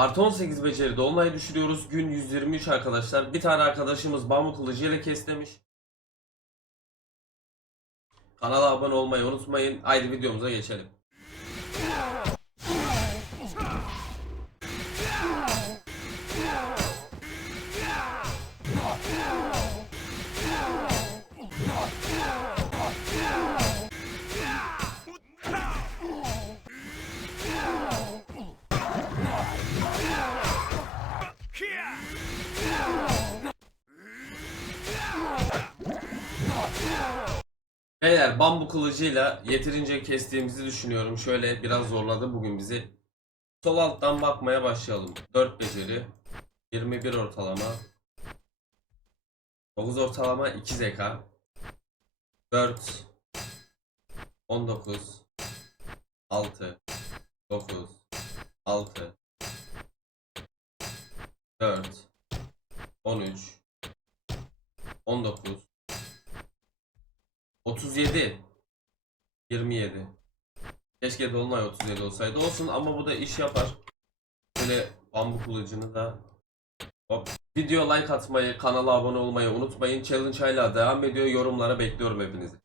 Artı 18 beceride olmayı düşürüyoruz. Gün 123 arkadaşlar. Bir tane arkadaşımız bambu kılıcı ile keslemiş. Kanala abone olmayı unutmayın. Haydi videomuza geçelim. Beyler bambu kılıcıyla yeterince kestiğimizi düşünüyorum. Şöyle biraz zorladı bugün bizi. Sol alttan bakmaya başlayalım. 4 beceri, 21 ortalama, 9 ortalama, 2 zeka, 4, 19, 6, 9, 6, 4, 13, 19, 37. 27. Keşke Dolunay 37 olsaydı. Olsun ama bu da iş yapar. Böyle bambu kılıcını da Hop. Video like atmayı, kanala abone olmayı unutmayın. Challenge hala devam ediyor. Yorumlara bekliyorum hepinizi.